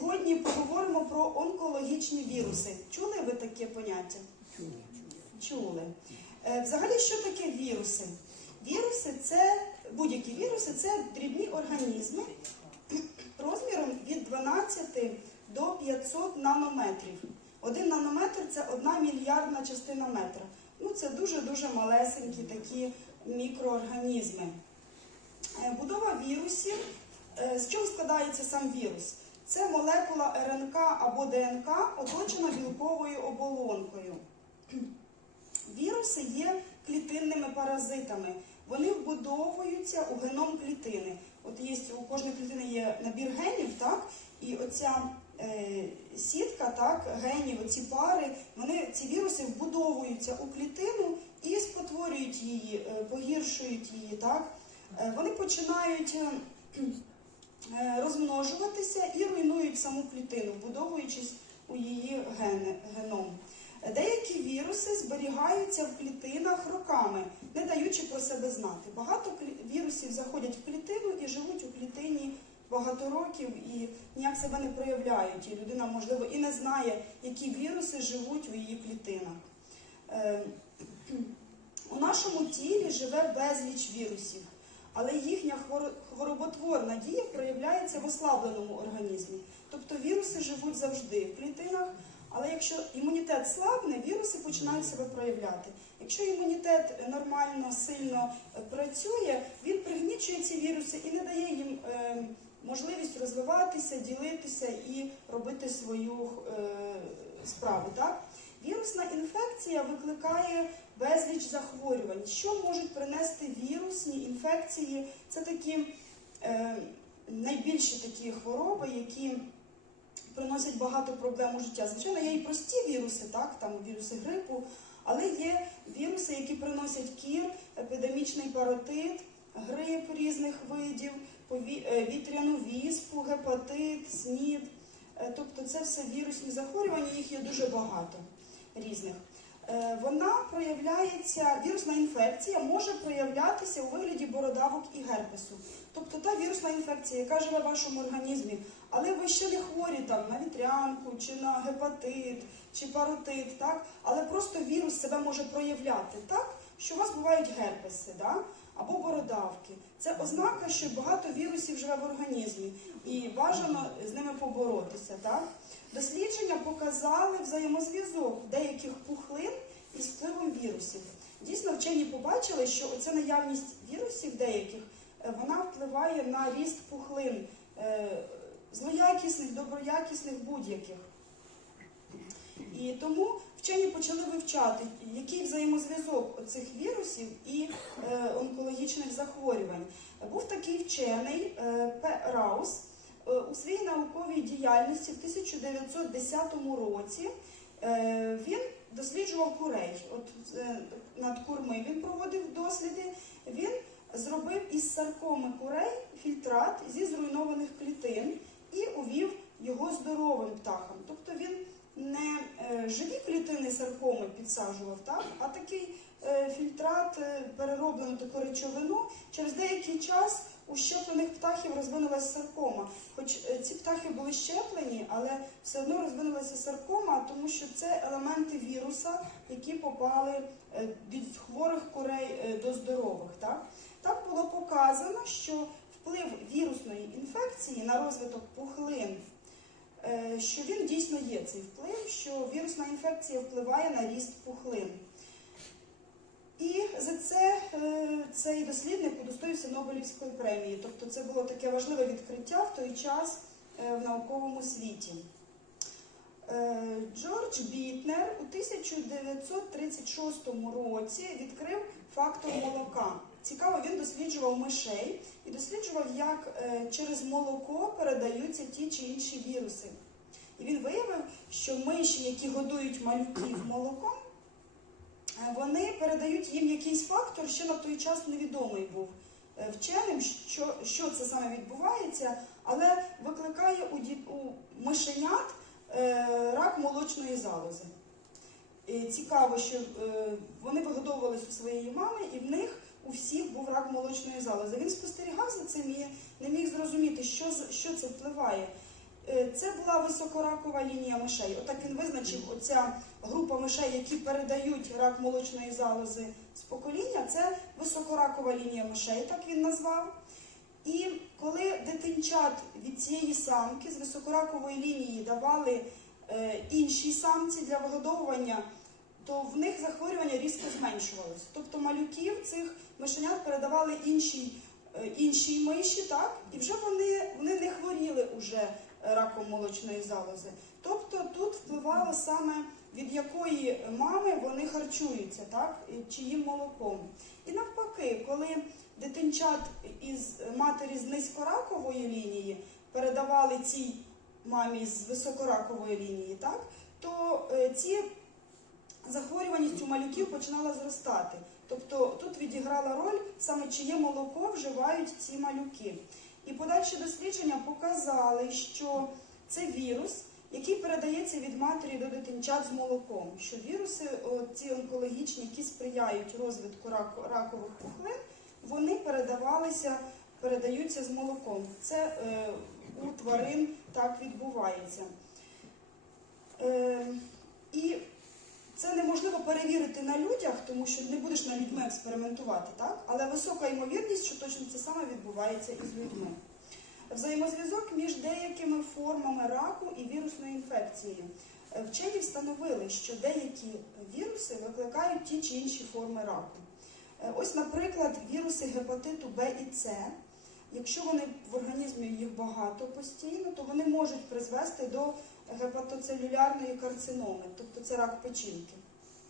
сьогодні поговоримо про онкологічні віруси. Чули ви таке поняття? Чули. Е, Взагалі, що таке віруси? Віруси це будь-які віруси це дрібні організми розміром від 12 до 500 нанометрів. Один нанометр це одна мільярдна частина метра. Ну, це дуже-дуже малесенькі такі мікроорганізми. Е, Будова вірусів. Е, З чого складається сам вірус? Це молекула РНК або ДНК, оточена білковою оболонкою. Віруси є клітинними паразитами. Вони вбудовуються у геном клітини. От є у кожної клітини є набір генів, так? І оця е, сітка, так, генів, оці пари, вони ці віруси вбудовуються у клітину і спотворюють її, е, погіршують її, так? Е, вони починають е, е, розмножуватися і руйнують саму клітину, вбудовуючись у її ген, геном. Деякі віруси зберігаються в клітинах роками, не даючи про себе знати. Багато вірусів заходять в клітину і живуть у клітині багато років і ніяк себе не проявляють. І людина, можливо, і не знає, які віруси живуть у її клітинах. Е, У нашому тілі живе безліч вірусів, але їхня хворо- хвороботворна дія проявляється в ослабленому організмі. Тобто віруси живуть завжди в клітинах, але якщо імунітет слабне, віруси починають себе проявляти. Якщо імунітет нормально, сильно е, працює, він пригнічує ці віруси і не дає їм е, можливість розвиватися, ділитися і робити свою е, справу. Так? Вірусна інфекція викликає безліч захворювань. Що можуть принести вірусні інфекції? Це такі е, найбільші такі хвороби, які приносять багато проблем у життя. Звичайно, є і прості віруси, так, там віруси грипу, але є віруси, які приносять кір, епідемічний паротит, грип різних видів, е, вітряну віспу, гепатит, снід. Е, Тобто це все вірусні захворювання, їх є дуже багато різних. Е, Вона проявляється, вірусна інфекція може проявлятися у вигляді бородавок і герпесу. Тобто та вірусна інфекція, яка живе в вашому організмі, але ви ще не хворі там на вітрянку, чи на гепатит, чи паротит, так? але просто вірус себе може проявляти так, що у вас бувають герпеси, да? або бородавки. Це ознака, що багато вірусів живе в організмі, і бажано з ними поборотися. Так? Дослідження показали взаємозв'язок деяких пухлин із впливом вірусів. Дійсно, вчені побачили, що оця наявність вірусів деяких е, вона впливає на ріст пухлин е, злоякісних, доброякісних будь-яких. І тому вчені почали вивчати, який взаємозв'язок цих вірусів і е, онкологічних захворювань. Був такий вчений П. Раус у своїй науковій діяльності в 1910 році. е, він досліджував курей. От е, над курми він проводив досліди. Він зробив із саркоми курей фільтрат зі зруйнованих клітин і увів його здоровим птахам. Тобто він не е, живі клітини саркоми підсаджував, так? а такий е, фільтрат, е, перероблену таку речовину. Через деякий час у щеплених птахів розвинулася саркома. Хоч е, ці птахи були щеплені, але все одно розвинулася саркома, тому що це елементи віруса, які попали е, від хворих курей е, до здорових. Так? так було показано, що вплив вірусної інфекції на розвиток пухлин що він дійсно є цей вплив, що вірусна інфекція впливає на ріст пухлин. І за це е, цей дослідник удостоївся Нобелівської премії. Тобто це було таке важливе відкриття в той час е, в науковому світі. Е, Джордж Бітнер у 1936 році відкрив фактор молока. Цікаво, він досліджував мишей і досліджував, як через молоко передаються ті чи інші віруси. І він виявив, що миші, які годують малюків молоком, вони передають їм якийсь фактор, що на той час невідомий був е, вченим, що, що це саме відбувається, але викликає у, ді- у мишенят е, рак молочної залози. І цікаво, що е, вони вигодовувалися у своєї мами, і в них у всіх був рак молочної залози. Він спостерігав за цим і не міг зрозуміти, що, що це впливає. Е, Це була високоракова лінія мишей. Отак він визначив оця група мишей, які передають рак молочної залози з покоління. Це високоракова лінія мишей, так він назвав. І коли дитинчат від цієї самки з високоракової лінії давали е, іншій самці для вигодовування, то в них захворювання різко зменшувалося. Тобто малюків цих мишенят передавали іншій, е, іншій миші, так, і вже вони, вони не хворіли уже раком молочної залози. Тобто тут впливало саме від якої мами вони харчуються, так, чиїм молоком. І навпаки, коли дитинчат із матері з низькоракової лінії передавали цій мамі з високоракової лінії, так, то е, ці захворюваність у малюків починала зростати. Тобто тут відіграла роль саме чиє молоко вживають ці малюки. І подальші дослідження показали, що це вірус, який передається від матері до дитинчат з молоком. Що віруси, ці онкологічні, які сприяють розвитку ракових пухлин, вони передавалися, передаються з молоком. Це е, у тварин так відбувається. Е, і це неможливо перевірити на людях, тому що не будеш на людьми експериментувати, так? Але висока ймовірність, що точно це саме відбувається із людьми. Взаємозв'язок між деякими формами раку і вірусною інфекцією. Вчені встановили, що деякі віруси викликають ті чи інші форми раку. Ось, наприклад, віруси гепатиту Б і С. Якщо вони в організмі їх багато постійно, то вони можуть призвести до гепатоцелюлярної карциноми, тобто це рак печінки,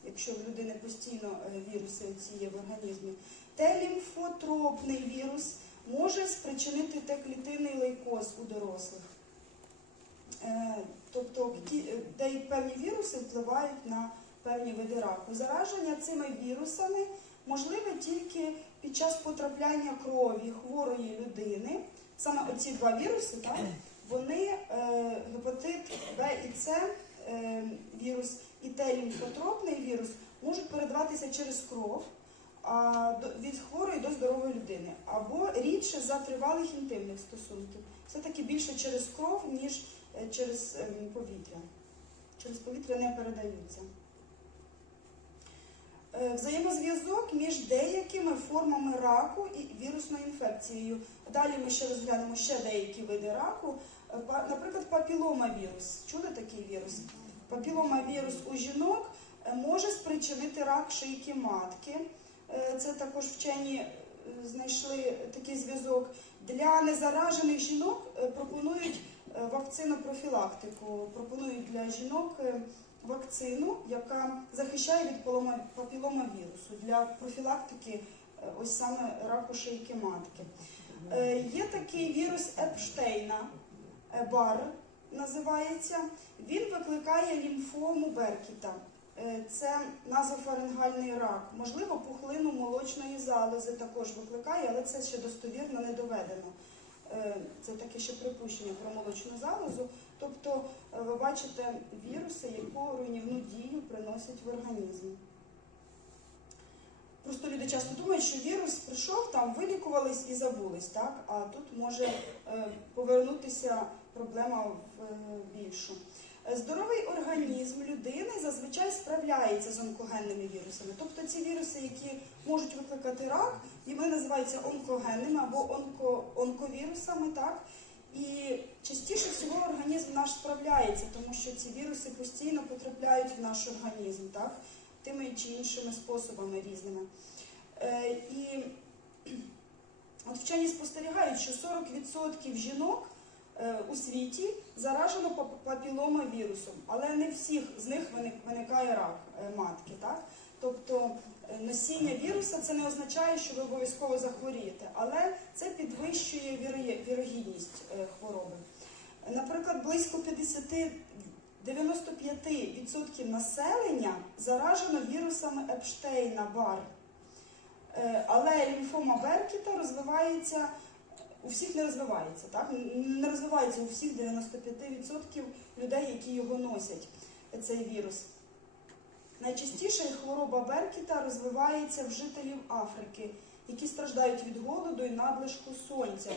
якщо в людини постійно е, віруси ці є в організмі. Т-лімфотропний вірус може спричинити Т-клітинний лейкоз у дорослих. Е, Тобто е, певні віруси впливають на певні види раку. Зараження цими вірусами можливе тільки під час потрапляння крові хворої людини. Саме оці два віруси, так, вони е, гепатит Б і С е, вірус і Т-лімфотропний вірус можуть передаватися через кров від хворої до здорової людини, або рідше за тривалих інтимних стосунків. Все-таки більше через кров, ніж е, через повітря. Через повітря не передаються. Взаємозв'язок між деякими формами раку і вірусною інфекцією. Далі ми ще розглянемо ще деякі види раку. Наприклад, папіломавірус. Чули такий вірус? Папіломавірус у жінок е, може спричинити рак шийки матки. Е, Це також вчені е, знайшли такий зв'язок. Для незаражених жінок пропонують е, вакцинопрофілактику. Пропонують для жінок вакцину, яка захищає від папіломавірусу для профілактики ось саме раку шийки матки. Є такий вірус Епштейна, бар називається. Він викликає лімфому Беркіта. Е, Це назофарингальний рак. Можливо, пухлину молочної залози також викликає, але це ще достовірно не доведено. Е, Це таке ще припущення про молочну залозу. Тобто, е, ви бачите віруси, яку руйнівну дію приносять в організм. Просто люди часто думають, що вірус прийшов, там вилікувались і забулись, так? а тут може е, повернутися проблема в е, більшу. Е, Здоровий організм людини зазвичай справляється з онкогенними вірусами. Тобто ці віруси, які можуть викликати рак, і вони називаються онкогенними або онко, онковірусами, так? І частіше всього організм наш справляється, тому що ці віруси постійно потрапляють в наш організм, так? тими чи іншими способами різними. Е, і от вчені спостерігають, що 40% жінок у світі заражено пап- папіломавірусом, але не всіх з них виникає рак е, матки. Так? Тобто е, носіння віруса це не означає, що ви обов'язково захворієте, але це підвищує вірогідність е, хвороби. Наприклад, близько 50 95% населення заражено вірусами Епштейна Бар. Е, Але лімфома Беркіта розвивається, у всіх не розвивається, так? Не розвивається у всіх 95% людей, які його носять, цей вірус. Найчастіше хвороба Беркіта розвивається в жителів Африки, які страждають від голоду і надлишку сонця.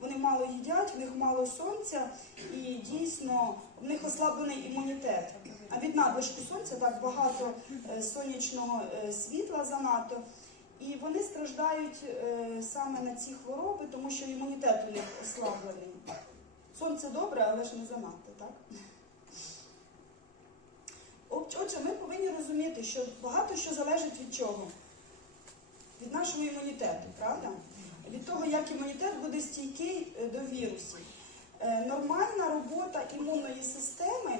Вони мало їдять, в них мало сонця і дійсно в них ослаблений імунітет. А від надлишку сонця так багато е, сонячного е, світла занадто. І вони страждають е, саме на ці хвороби, тому що імунітет у них ослаблений. Сонце добре, але ж не занадто, так? Отже, ми повинні розуміти, що багато що залежить від чого? Від нашого імунітету, правда? Від того, як імунітет буде стійкий е, до вірусів. Е, Нормальна робота імунної системи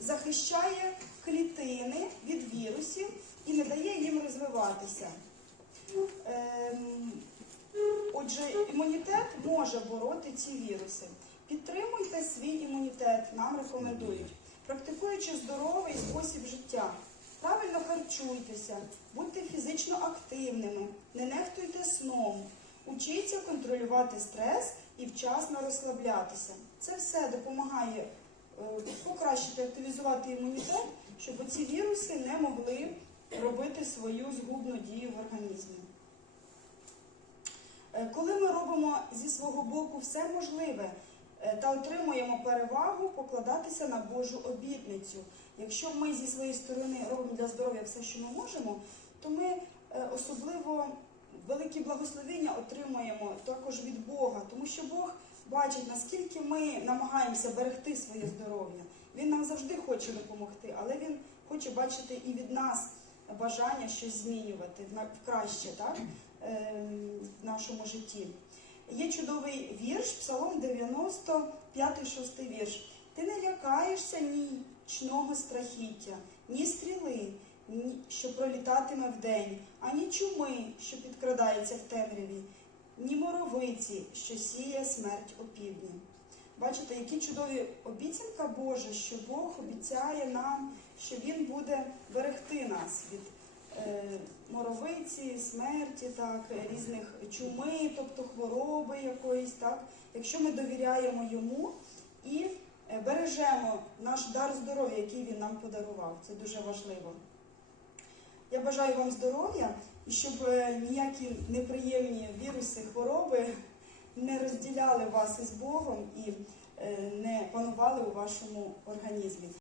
захищає клітини від вірусів і не дає їм розвиватися. Ем, Отже, імунітет може бороти ці віруси. Підтримуйте свій імунітет, нам рекомендують, практикуючи здоровий спосіб життя. Правильно харчуйтеся, будьте фізично активними, не нехтуйте сном, учіться контролювати стрес і вчасно розслаблятися. Це все допомагає е, покращити, активізувати імунітет, щоб ці віруси не могли робити свою згубну дію в організмі. Е, Коли ми робимо зі свого боку все можливе е, та отримуємо перевагу покладатися на Божу обітницю. Якщо ми зі своєї сторони робимо для здоров'я все, що ми можемо, то ми е, особливо великі благословення отримуємо також від Бога, тому що Бог бачить, наскільки ми намагаємося берегти своє здоров'я. Він нам завжди хоче допомогти, але він хоче бачити і від нас бажання щось змінювати в краще, так? ем, в нашому житті. Є чудовий вірш, Псалом 95, 6 вірш. Ти не лякаєшся нічного страхіття, ні стріли, ні, що пролітатиме вдень, ані чуми, що підкрадається в темряві, ні моровиці, що сіє смерть опівдні. Бачите, які чудові обіцянка Божа, що Бог обіцяє нам, що Він буде берегти нас від е, моровиці, смерті, так, різних чуми, тобто хвороби якоїсь, так, якщо ми довіряємо йому і е, бережемо наш дар здоров'я, який він нам подарував. Це дуже важливо. Я бажаю вам здоров'я і щоб е, ніякі неприємні віруси, хвороби не розділяли вас із Богом і е, не панували у вашому організмі.